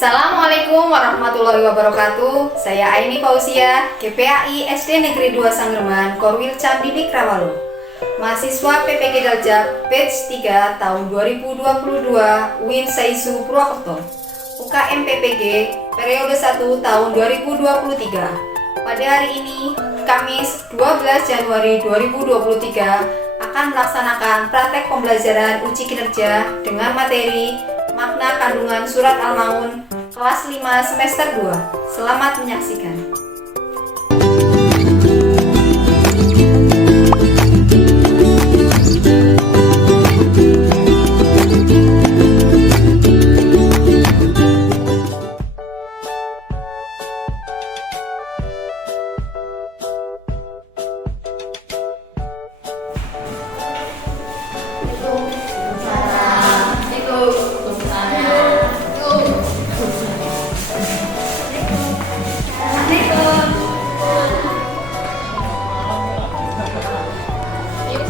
Assalamualaikum warahmatullahi wabarakatuh. Saya Aini Fauzia, GPAI SD Negeri 2 Sanggerman, Korwil Camdidik Rawalo. Mahasiswa PPG Daljab Batch 3 tahun 2022 UIN Saisu Purwokerto. UKM PPG periode 1 tahun 2023. Pada hari ini, Kamis 12 Januari 2023 akan melaksanakan praktek pembelajaran uji kinerja dengan materi makna kandungan surat Al-Maun kelas 5 semester 2. Selamat menyaksikan.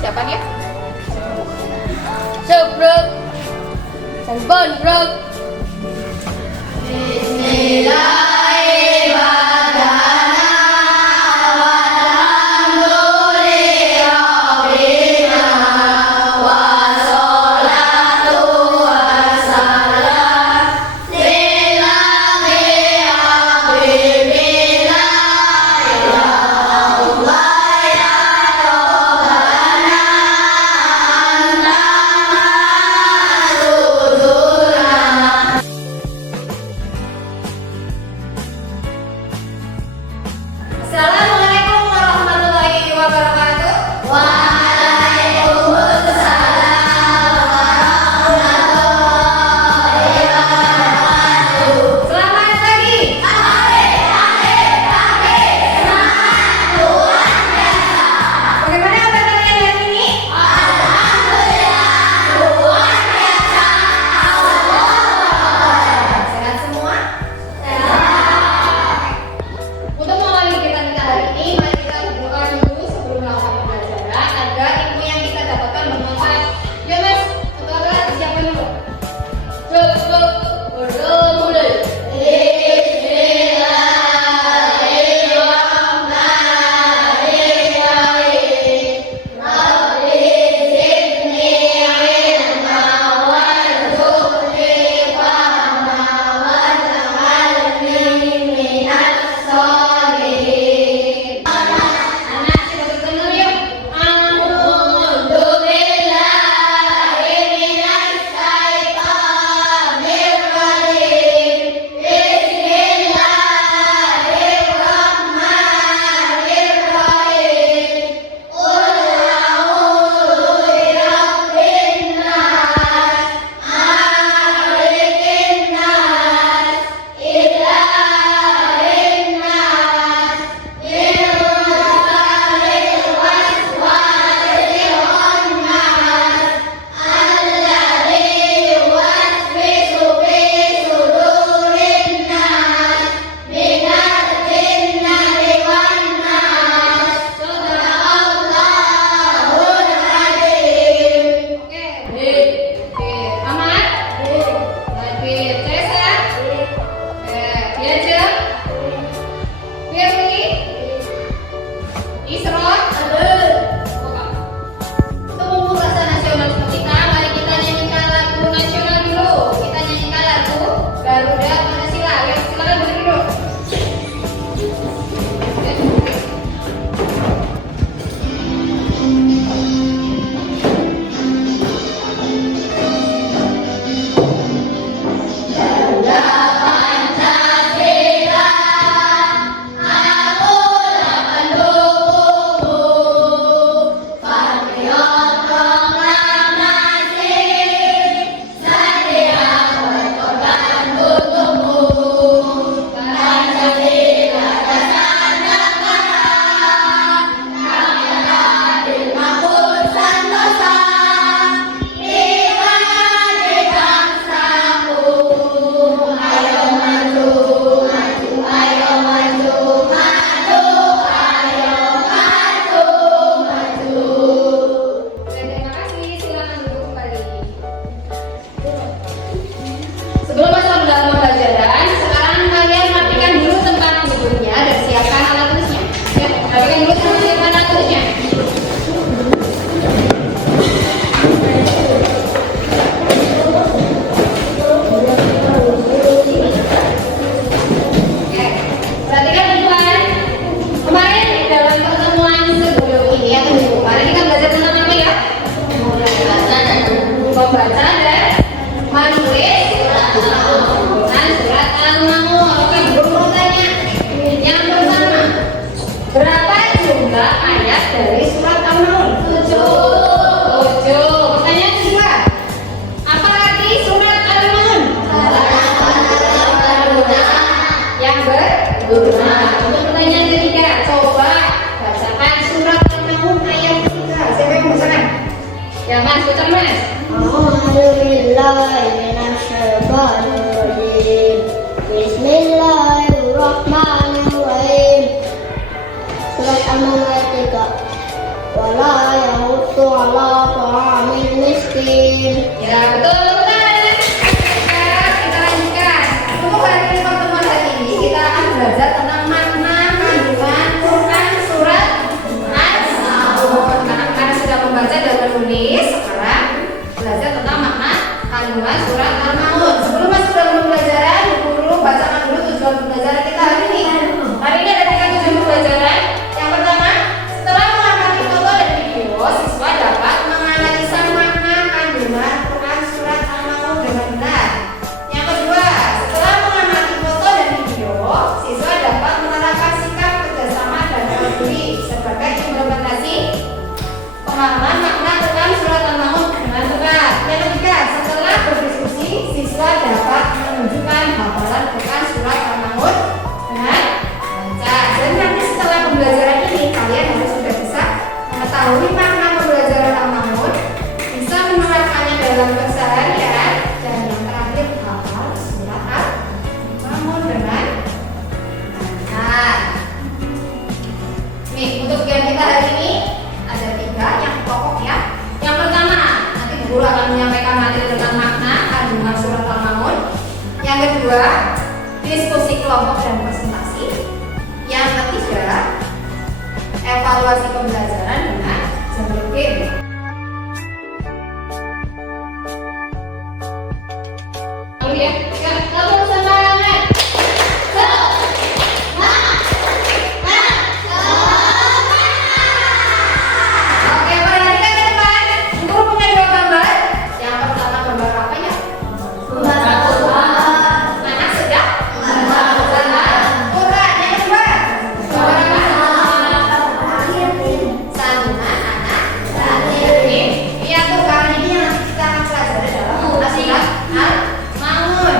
Siapa dia? Sebrek Sanbon brek Ya Mas, baca Mas. Bismillahirrahmanirrahim. Surat Al-Maidah. Wala yahuddu ala ta'amil miskin. Ya betul benar. Kita lanjutkan. Untuk hari ini pertemuan hari ini kita akan belajar tentang makna kandungan Quran surat An-Nahl. Karena sudah membaca dan menulis, sekarang belajar tentang makna kandungan surat An-Nahl. Sebelum masuk dalam pembelajaran, guru bacakan dulu tujuan pembelajaran kita hari ini. Hari ini ada 3 tujuan pembelajaran. Yang pertama, setelah mengamati foto dan video, siswa dapat menganalisa makna kandungan Quran surat An-Nahl dengan benar. Yang kedua, setelah mengamati foto dan video, siswa dapat menerapkan sikap kerjasama dan peduli sebagai implementasi pemahaman makna Quran surat An-Nahl dengan benar. Yang ketiga, setelah berdiskusi, siswa dapat menunjukkan hafalan Quran surat An-Nahl dengan lancar. Jadi nanti setelah pembelajaran ini kalian harus sudah bisa mengetahui makna pembelajaran Al-Nahl, bisa menerapkannya dalam keseharian, dan yang terakhir hafal surat Al-Nahl dengan lancar. Nih, untuk ujian kita hari ini ada 3 yang pokok ya. Yang pertama, nanti guru akan menyampaikan materi tentang makna kandungan surat Al-Nahl. Yang kedua, diskusi kelompok dan presentasi. Yang ketiga, evaluasi pembelajaran dengan jalur game. Lalu ya, kamu semangat. Oke, perhatikan ke depan. Guru punya 2 gambar. Yang pertama gambar apa ya? Anak sedang Quran. Yang kedua, gambar apa? Santunan anak yatim. Iya tuh, karena ini yang nanti kita akan pelajari dalam surat Al-Maun.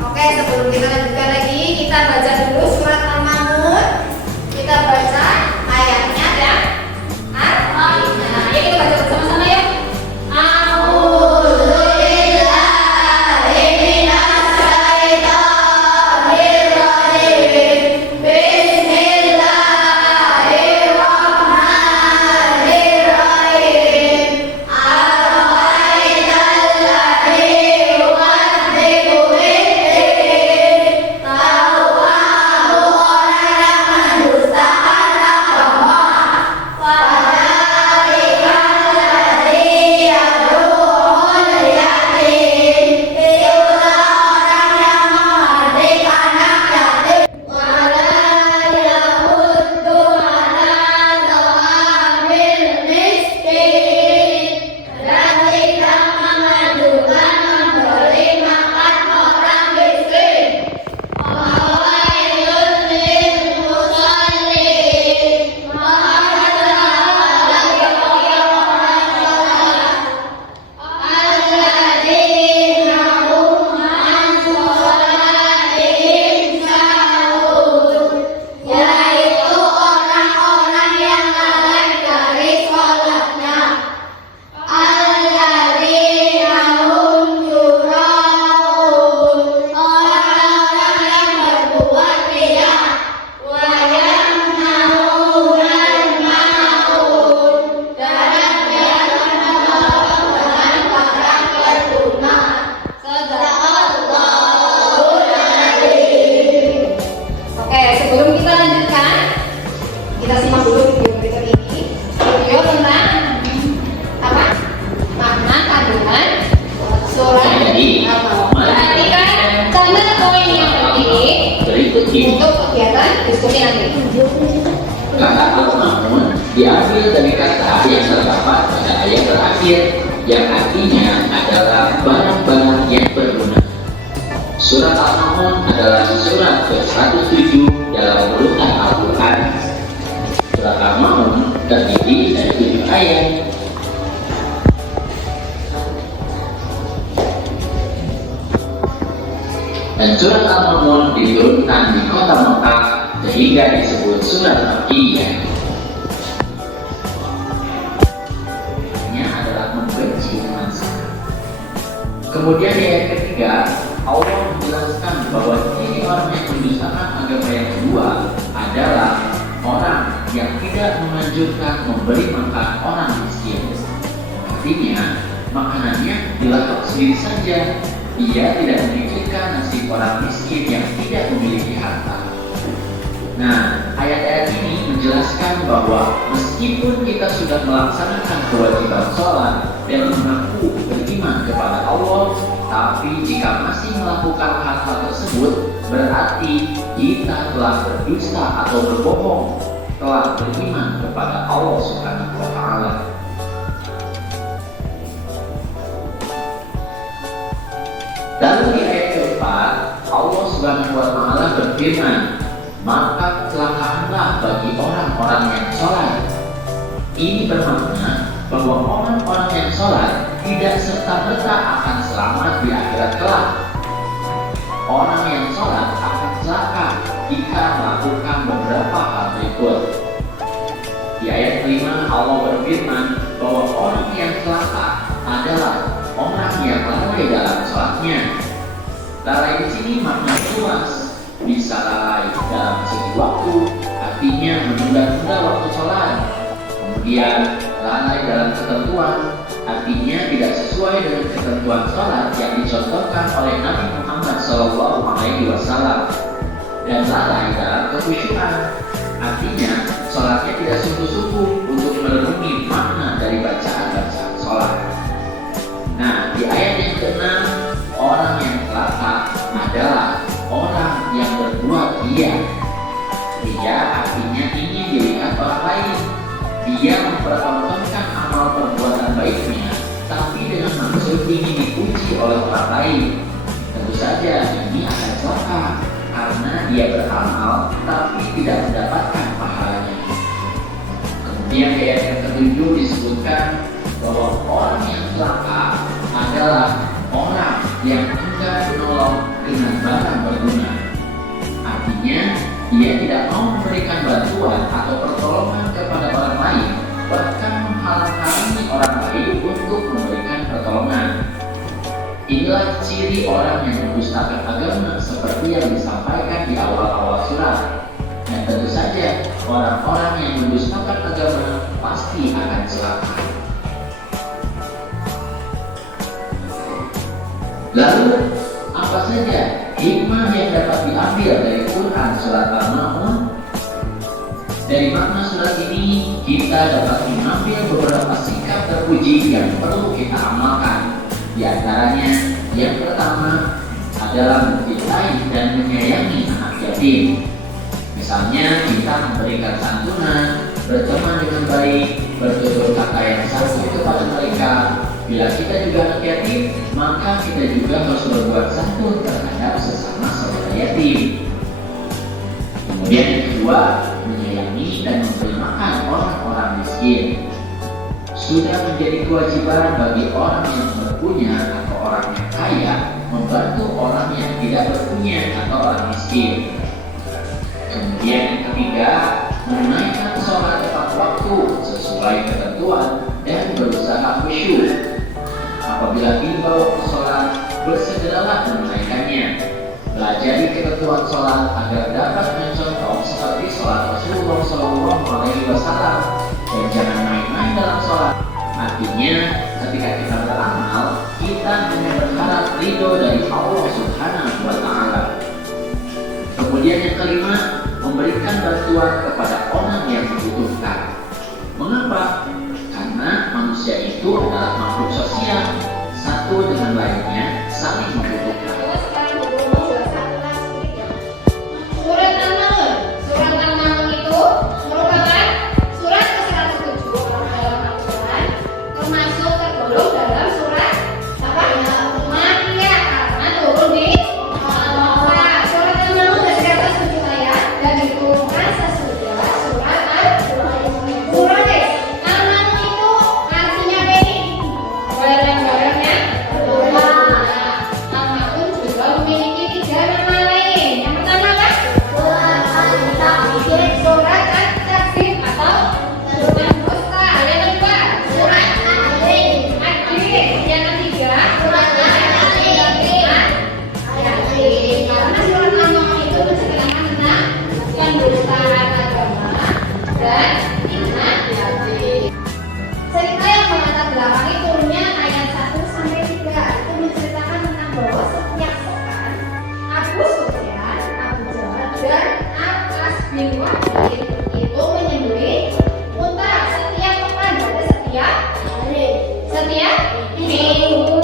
Oke, sebelum kita lanjutkan lagi, kita baca dulu surat Al-Maun. Kita baca ayatnya dan artinya. Ayo kita baca bersama-sama ya. Oke, sebelum kita lanjutkan, kita simak dulu video berikut ini. Video tentang apa? Makna kandungan surat Al-Maun. Perhatikan tanda poin yang penting untuk kegiatan diskusi nanti. Kata Al-Maun diambil dari kata yang terdapat pada ayat terakhir yang artinya adalah barang-barang yang berguna. Surat Al-Maun adalah surat ke-107 dalam urutan Al-Quran. Surat Al-Maun terdiri dari 7 ayat. Dan surat Al-Maun diturunkan di kota Mekah sehingga disebut surat Makkiyah. Kemudian di ayat ketiga, Allah menjelaskan bahwa ciri orang yang mendustakan agama yang kedua adalah orang yang tidak menganjurkan memberi makan orang miskin. Artinya, makanannya dilakukan sendiri saja. Ia tidak memikirkan nasib orang miskin yang tidak memiliki harta. Nah, ayat-ayat ini menjelaskan bahwa meskipun kita sudah melaksanakan kewajiban sholat dan mengaku beriman kepada Allah, tapi jika masih melakukan hal-hal tersebut, berarti kita telah berdusta atau berbohong, telah beriman kepada Allah Subhanahu wa Ta'ala. Lalu di ayat keempat, Allah Subhanahu wa Ta'ala berfirman, maka celakaanlah bagi orang-orang yang sholat. Ini bermakna bahwa orang-orang yang sholat tidak serta-merta akan selamat di akhirat kelak. Orang yang sholat akan celaka jika melakukan beberapa hal berikut. Di ayat 5 Allah berfirman bahwa orang yang celaka adalah orang yang lalai dalam sholatnya. Lalai di sini maknanya luas. Bisa lalai dalam segi waktu, artinya menunda-nunda waktu sholat. Kemudian lalai dalam ketentuan, artinya tidak sesuai dengan ketentuan sholat yang dicontohkan oleh Nabi Muhammad SAW. Dan lalai dalam kekhusyuan, artinya sholatnya tidak sungguh-sungguh untuk merenungi makna dari bacaan-bacaan sholat. Nah, di ayat yang ke-6, orang yang celaka adalah orang yang berbuat riya. Riya artinya ingin dilihat orang lain. Dia mempertontonkan amal perbuatan baiknya, tapi dengan maksud ingin dipuji oleh orang lain. Tentu saja ini akan celaka karena dia beramal tapi tidak mendapatkan pahalanya. Kemudian di ayat yang ke-7 disebutkan bahwa orang yang celaka adalah orang yang enggan menolong dengan barang berguna. Artinya, dia tidak mau memberikan bantuan atau pertolongan kepada orang lain, bahkan menghalang-halangi orang lain untuk memberikan pertolongan. Inilah ciri orang yang mendustakan agama seperti yang disampaikan di awal-awal surat. Dan tentu saja, orang-orang yang mendustakan agama pasti akan celaka. Lalu, apa saja hikmah yang dapat diambil dari Quran surat Al-Ma'un? Dari makna surat ini, kita dapat mengambil beberapa sikap terpuji yang perlu kita amalkan. Di antaranya, yang pertama adalah mencintai dan menyayangi anak yatim. Misalnya, kita memberikan santunan, berteman dengan baik, bertutur kata yang santun kepada mereka. Bila kita juga anak yatim, maka kita juga harus berbuat santun terhadap sesama saudara yatim. Kemudian yang kedua, menyayangi dan memberi makan orang-orang miskin. Sudah menjadi kewajiban bagi orang yang berpunya atau orang yang kaya membantu orang yang tidak berpunya atau orang miskin. Kemudian yang ketiga, menunaikan sholat tepat waktu sesuai ketentuan dan berusaha khusyuk. Apabila tiba waktu sholat, bersegeralah menunaikannya. Pelajari ketentuan sholat agar dapat mencontoh seperti sholat Rasulullah SAW, dan jangan main-main dalam sholat. Artinya, ketika kita beramal, kita hanya berharap ridho dari Allah Subhanahu wa Ta'ala. Kemudian yang kelima, memberikan bantuan kepada orang yang membutuhkan. Mengapa? Karena manusia itu adalah makhluk sosial, satu dengan lainnya saling membutuhkan. Surat Al-Ma'un. Surat Al-Ma'un itu merupakan surat ke-107 dalam Al-Quran, termasuk tergolong dalam surat apa? Makkiyah, karena turun di Makkah. Surat Al-Ma'un dari atas 7 ayat dan diturunkan sesudah surat Al-Qur'an. Al-Ma'un itu artinya benih, barang-barangnya berguna. Cerita yang melatar belakangi turunnya ayat 1 sampai 3 itu menceritakan tentang bahwa setiap pekan Abu Sufyan, Abu Jahal dan Al-As bin Waqid itu menyembelih unta setiap pekan, berarti setiap minggu.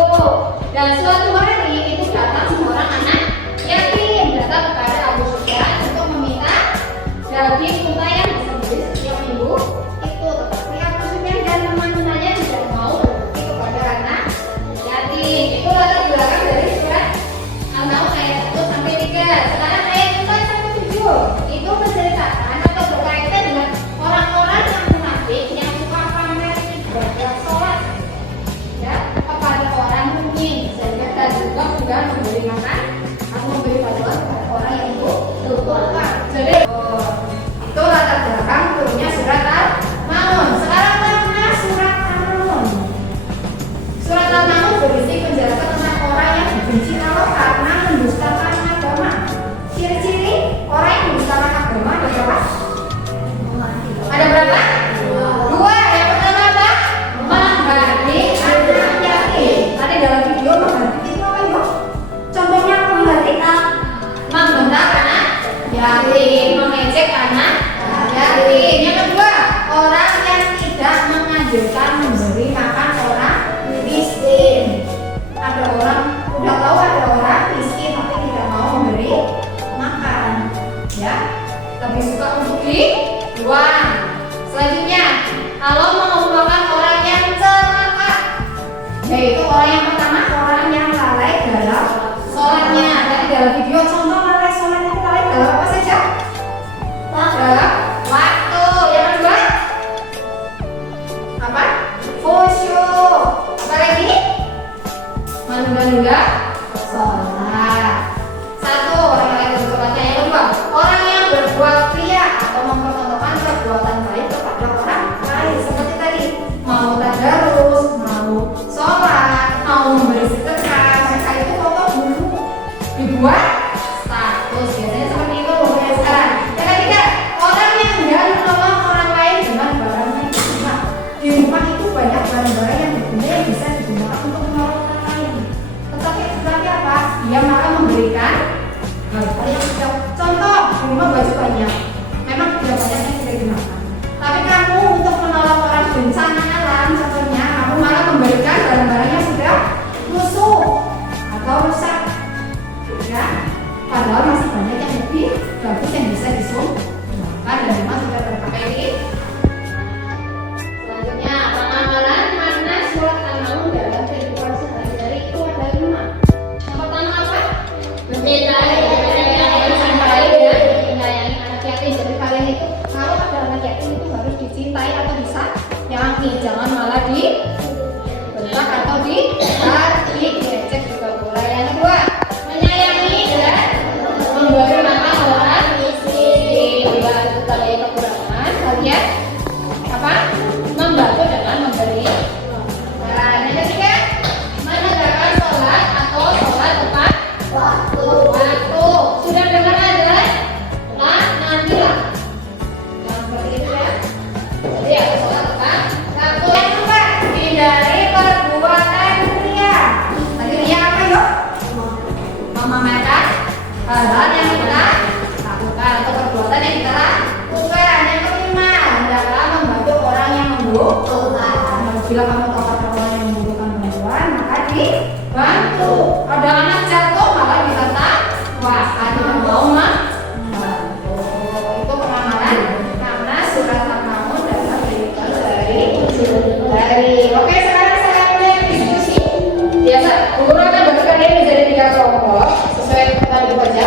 Dan suatu hari itu datang seorang anak yatim datang kepada Abu Sufyan untuk meminta daging unta yang disembelih setiap minggu itu, tetapi Abu Sufyan dan teman-temannya tidak mau berbagi kepada anak yatim. Itu latar belakang dari surat An-Nahl ayat 1 sampai 3. Sekarang ayat 4 sampai 7 itu menceritakan atau berkaitan dengan orang-orang yang munafik yang suka pamer ibadah sholat ya kepada orang mukmin, sehingga dan juga memberi makan atau memberi bantuan kepada orang yang berpuasa. Jadi itu latar belakang turunnya surat Al-Maun. Sekarang mana surat An-Nun. Surat An-Nun berisi penjelasan tentang orang yang dibenci Allah karena mendustakan agama. Ciri-ciri orang yang mendustakan agama ada berapa? Ada berapa? Dua. Yang pertama apa? Menghardik anak yatim. Tadi dalam video menghardik itu apa ya? Contohnya apa menghardik? Membentak anak yatim, mengejek anak yatim. Yang kedua, orang yang tidak menganjurkan memberi makan orang miskin. Ada orang, udah tahu ada orang miskin tapi tidak mau memberi makan, ya, lebih suka untuk dibuang. Selanjutnya, kalau mengumpulkan orang yang celaka, yaitu orang yang pertama, orang yang lalai dalam sholatnya. Tadi dalam video contoh lalai sholat itu lalai dalam apa saja? Dalam waktu. Yang kedua, apa? Khusyuk. Apa lagi? Menunda-nunda sholat. Satu, orang yang lalai dalam sholatnya. Yang kedua, orang yang berbuat riya atau mempertontonkan perbuatan baik kepada orang lain, seperti tadi mau tadarus, mau sholat, mau memberi sedekah, mereka itu foto dulu dibuat status, biasanya seperti itu logonya sekarang. Yang ketiga, orang yang enggan menolong orang lain dengan barangnya di rumah. Di rumah itu banyak barang-barang yang berguna yang bisa digunakan untuk menolong orang lain, tetapi apa? Dia malah memberikan hal-hal yang tidak. Contoh, di rumah baju banyak, memang tidak banyak yang bisa digunakan, tapi kamu untuk menolong orang bencana alam, contohnya kamu malah memberikan barang-barang yang sudah lusuh atau rusak, ya, padahal masih banyak yang lebih bagus yang bisa disumbangkan dan memang sudah terpakai ini. Selanjutnya, pengamalan makna surat An-Nahl dalam kehidupan sehari-hari itu ada 5. Yang pertama apa? Mencintai dan menyayangi anak yatim. Jadi kalian itu kalau ada anak yatim itu harus dicintai atau disayangi, jangan malah dibentak atau diejek juga boleh. Yang kedua, menyayangi dan memberi makan orang miskin. Membantu tadi kekurangan, kalian apa? Membantu dengan memberi makan. Yang ketiga, menegakkan sholat atau sholat tepat waktu. Sudah dengar ada? Nah, nantilah. Yang seperti itu ya. Jadi ada sholat tepat waktu. Yang keempat, hindari perbuatan riya. Tadi riya apa yuk? Memamerkan hal-hal yang kita lakukan atau perbuatan yang kita lakukan. Yang kelima, hendaklah membantu orang yang membutuhkan. Bila kamu tahu ada orang yang membutuhkan bantuan, maka dibantu. Ada anak jatuh malah ditentang, wah, tidak mau membantu. Itu pengamalan karena surat An-Nahl dalam kehidupan sehari-hari. Oke, sekarang saya mulai diskusi. Biasa, guru akan bagi kalian menjadi 3 kelompok sesuai tadi saja.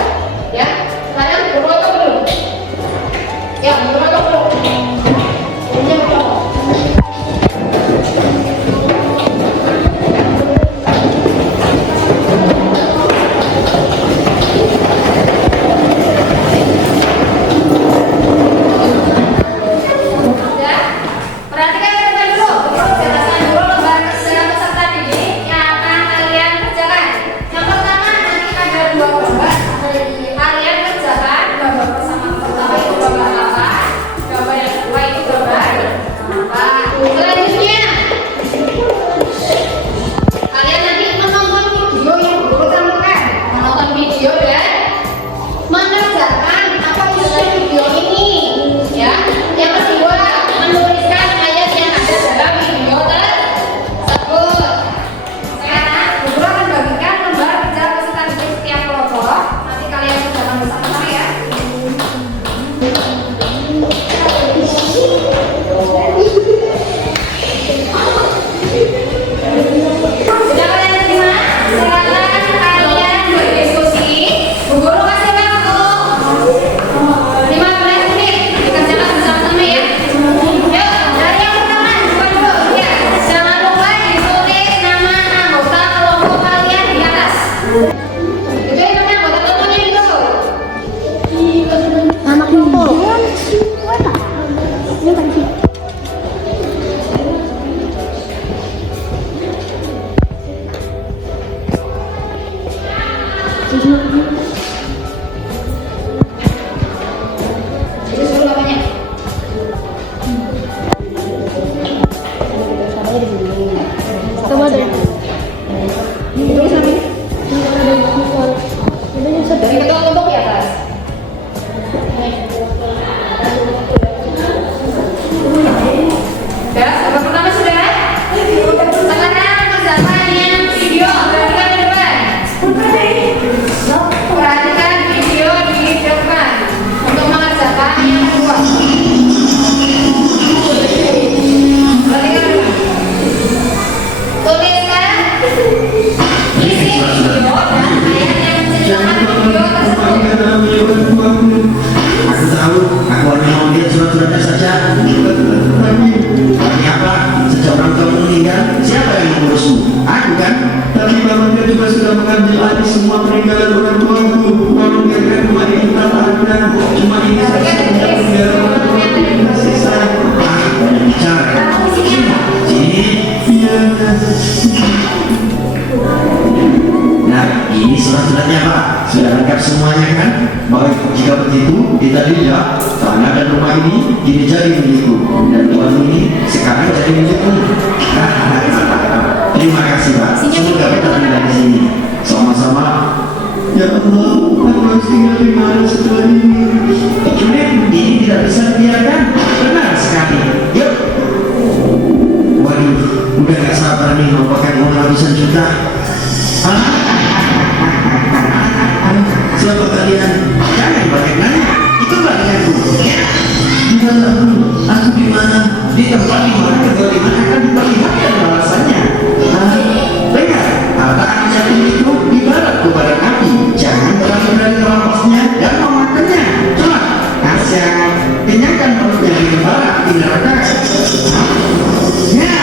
Sebenarnya Pak, sudah lengkap semuanya kan? Baik, jika begitu kita lihat tanah dan rumah ini kini jadi milikku dan tuan ini sekarang jadi milikku. Terima kasih Pak. Semoga kita tinggal di sini sama-sama. Ya Allah, aku harus tinggal di mana setelah ini? Junet, ini tidak bisa dibiarkan. Benar sekali. Yuk. Waduh, udah gak sabar nih melupakan uang ratusan juta. Siapa kalian? Jangan banyak nanya. Itu bagianku. Ya. Di mana aku di mana? Di tempat di mana kezaliman akan diperlihatkan balasannya. Dengar, harta anak yatim itu ibarat kepada api. Jangan berani-berani merampasnya dan memakannya. Coba, kasihan, kenyangkan perutnya di bara api neraka. Ya.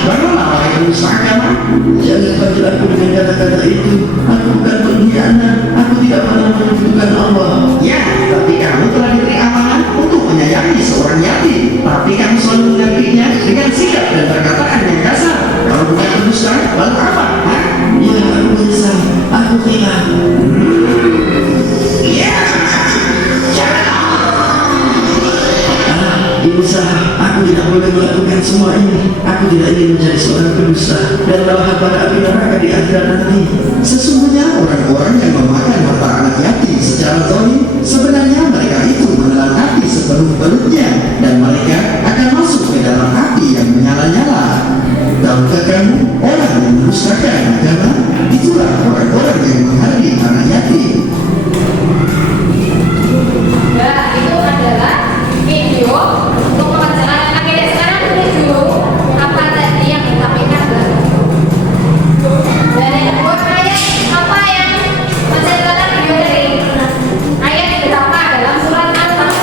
Bangunlah wahai penulis agama. Jangan panggil aku dengan kata-kata itu. Aku bukan pengkhianat. Aku tidak pernah menyebutkan Allah. Ya, tapi kamu telah diberi amanah untuk menyayangi seorang yatim. Tapi kamu selalu menggantinya dengan sikap dan perkataan yang kasar. Kalau bukan pendusta, lalu apa? Hah? Ya, aku menyesal. Aku hilang. Ya, jangan. Ini salah. Aku tidak boleh melakukan semua ini. Aku tidak ingin menjadi seorang pendusta dan melahap pada api neraka di akhirat nanti. Sesungguhnya orang-orang yang memakan harta anak yatim secara zalim, sebenarnya mereka itu menelan api sepenuh-penuhnya dan mereka akan masuk ke dalam api yang menyala-nyala. Tahukah kamu, orang yang mendustakan agama itulah orang-orang yang menghardik anak yatim. Nah, itu adalah video untuk pengajaran anak ini. Sekarang tulis dulu apa tadi yang disampaikan dan yang kedua ayat apa yang menceritakan video dari ayat berapa dalam surat Al-Baqarah.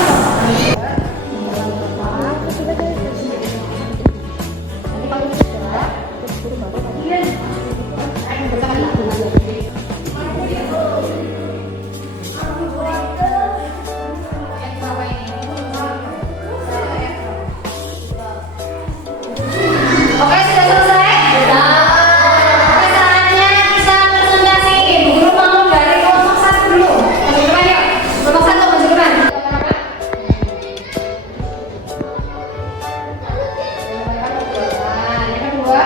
Oke, sudah selesai? Oke, saatnya bisa presentasi. Guru mau dari kelompok 1 dulu. Maju depan yuk. Kelompok 1 maju depan. Yang kedua.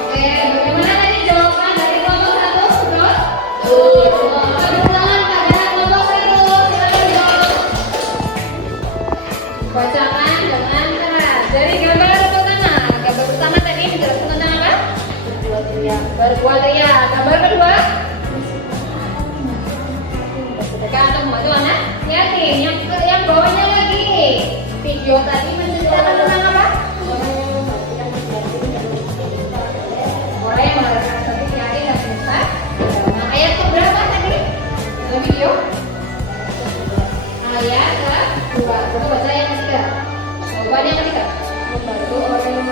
Oke, bagaimana tadi jawaban dari kelompok 1, Bro? Tepuk tangan pada kelompok 1. Silakan jawab. Bacakan dengan keras. Dari gambar pertama. Gambar pertama tadi menjelaskan tentang apa? Berbuat ria. Gambar kedua. Sedekah atau membantu anak yatim. Yang bawahnya lagi. Video tadi menceritakan tentang apa? Orang yang mengadakan satu yatim dan dusta. Nah, ayat keberapa tadi? Dalam video? Ayat kedua. Coba baca yang ketiga. Jawaban yang ketiga. Membantu orang yang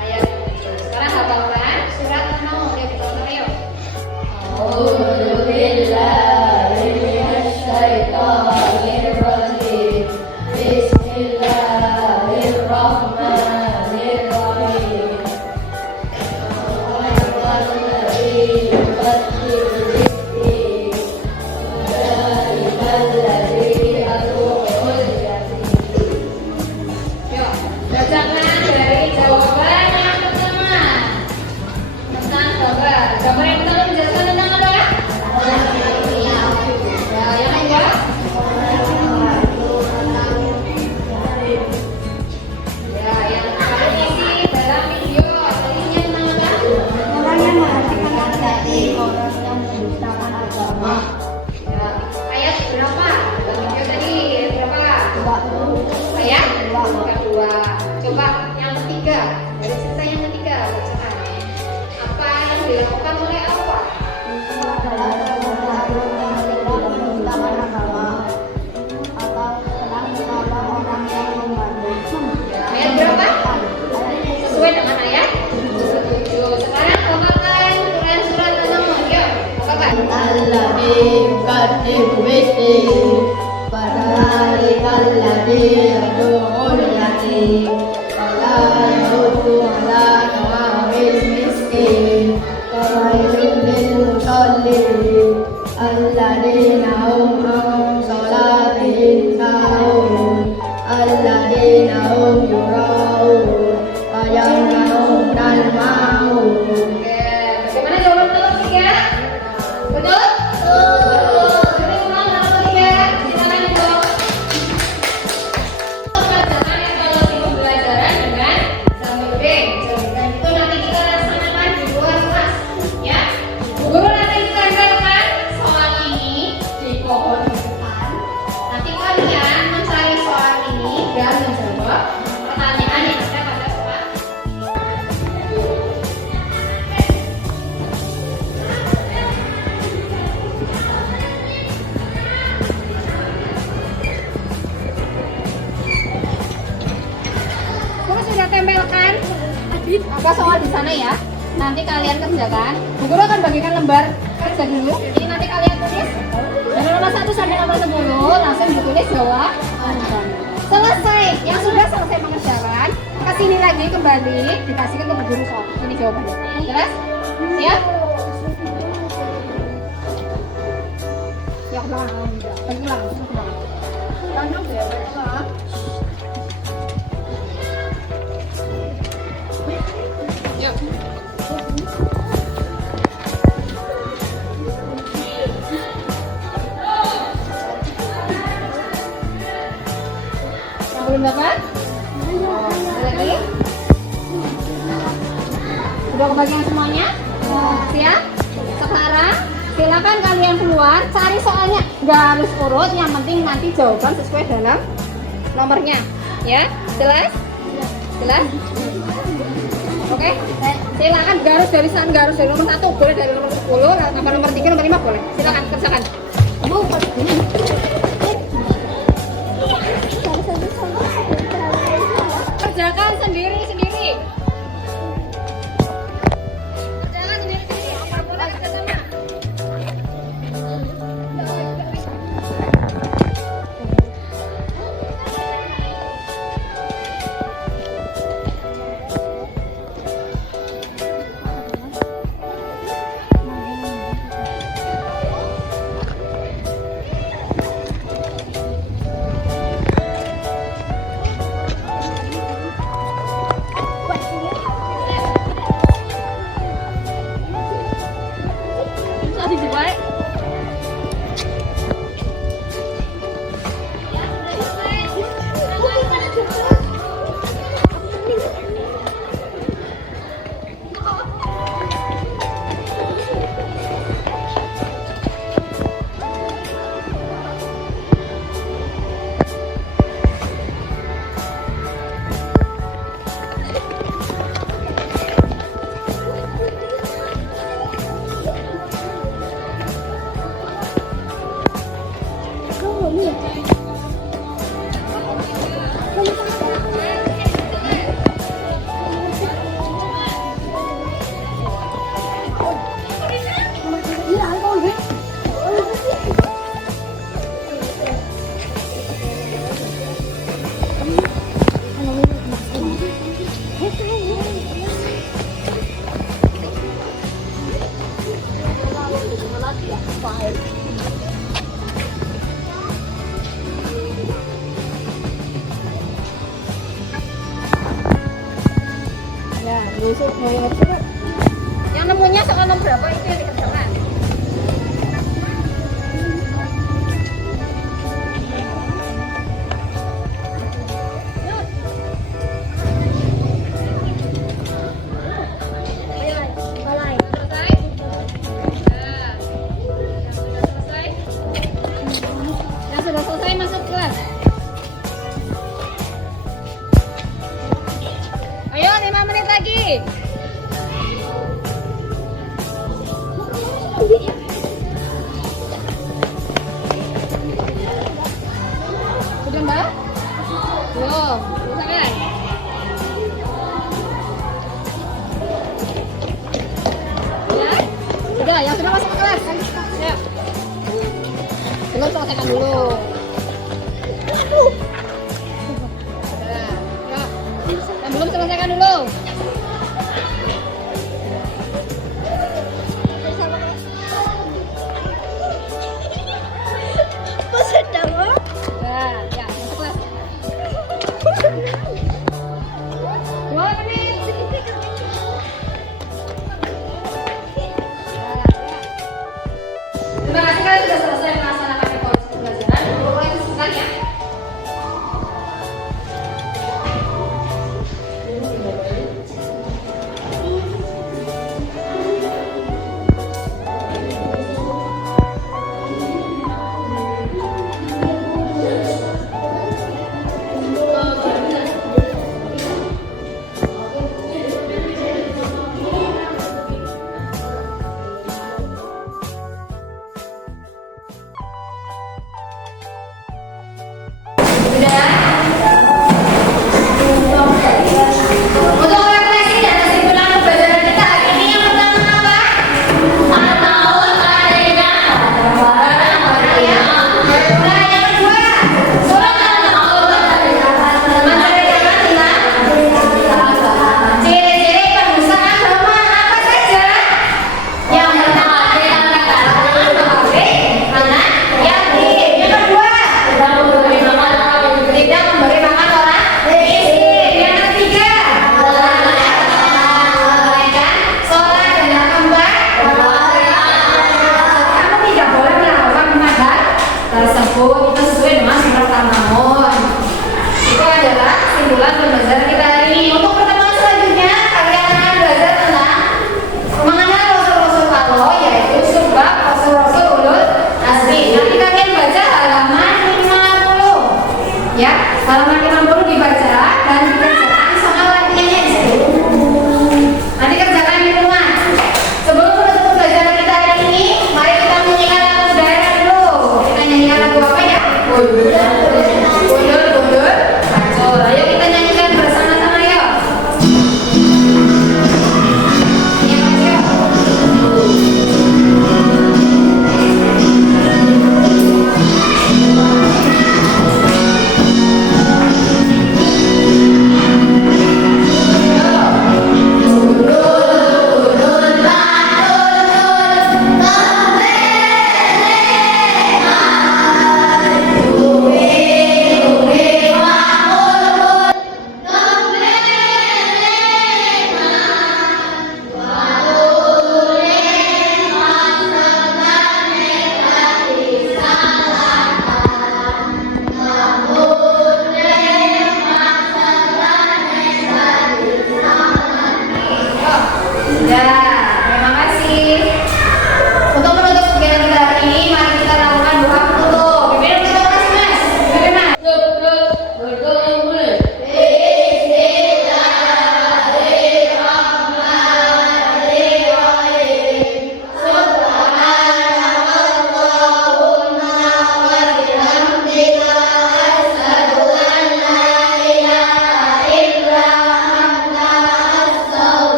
ayat yang ketiga. Sekarang hafalkan surat An-Nur. Ya, kita ulang yuk. agama. Ya, ayat berapa? Video tadi berapa? Ayat kedua. Coba yang ketiga. Dari cerita yang ketiga bacakan. Apa yang dilakukan oleh Allah? Ayat berapa? Sesuai dengan ayat 7. Sekarang bacakan Quran surat An-Naml. Yuk, bacakan. Alladzi yuqaddiru bid-din fadzalikal-ladzi yad'ul yatim wa la yahuddu 'ala ta'amil miskin wa waylun lil musallin alladzina hum 'an salatihim sahun alladzina hum yura'un wa yamna'una al-ma'un. Oke, bagaimana jawaban nomor 3? Betul? Jadi ulang nomor 3. Silakan dijawab. Pelajaran yang kalau di pembelajaran dengan Zaminuddin. Dan itu nanti kita laksanakan di luar kelas, ya. Bu Guru nanti ditempelkan soal ini di pohon di depan. Nanti kalian mencari soal ini dan menjawab pertanyaan yang ada pada soal. Guru sudah tempelkan apa soal di sana ya. Nanti kalian kerjakan. Bu Guru akan bagikan lembar kerja dulu. Jadi nanti kalian tulis dari nomor 1 sampai nomor 10 langsung ditulis jawab. Selesai. Yang sudah selesai mengerjakan, kesini lagi kembali dikasihkan ke Bu Guru soal. Ini jawabannya. Jelas? Siap? Ya ke belakang. Balik ke belakang. Yuk. Yang belum dapat? Ada lagi? Sudah kebagian semuanya? Siap? Sekarang silakan kalian keluar cari soalnya. Nggak harus urut, yang penting nanti jawaban sesuai dalam nomornya. Ya? Jelas? Jelas? Oke? Silakan garus garisan, garus dari nomor 1, boleh dari nomor 10, tambah nomor 3, nomor 5 boleh. Silakan kerjakan. Kerjakan sendiri-sendiri. Kerjakan sendiri-sendiri. Apa boleh kerjasama? Ya, busuk mau yang busuk. Yang nemunya soal nomor berapa itu yang dikerjakan? Selesai? Ya. Sudah Mbak? Belum. Silakan. Ya. Sudah, yang sudah masuk ke kelas. Ya. Belum selesaikan dulu.